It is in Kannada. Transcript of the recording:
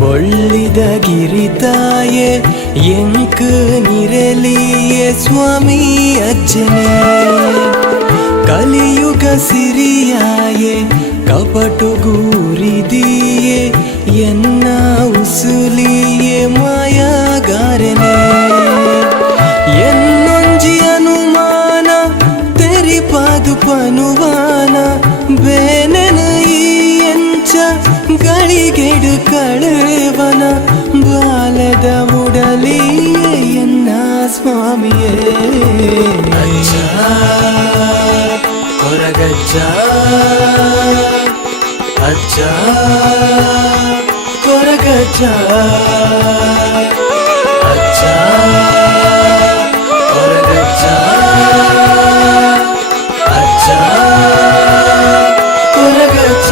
ಬೊಳ್ಳಿದ ಗಿರಿತಾಯೆ ಎಂಕ್ ನಿರಲಿಯೇ ಸ್ವಾಮಿ ಅಜ್ಜನೆ ಕಲಿಯುಗ ಸಿರಿಯಾಯೆ ಕಪಟುಗೂರಿದಿಯೇ ಎನ್ನ ಉಸುಲಿಯೇ ಮಾಯಾಗಾರನೆ ಎನ್ನೊಂಜಿ ಅನುಮಾನ ತೆರಿಪಾದು ಪನುವಾನ ಬೇನೆನ ಈ ಎಂಚ ಗಳಿಗೆಡು ಕಳುವನ ಬಾಲದ ಉಡಲಿಯೇ ಎನ್ನ ಸ್ವಾಮಿಯೇ ಅಜ್ಜ ಕೊರಗಜ್ಜ ಅಜ್ಜ ಕೊರಗಜ್ಜ ಅಜ್ಜ ಕೊರಗಜ್ಜ ಅಜ್ಜ ಕೊರಗಜ್ಜ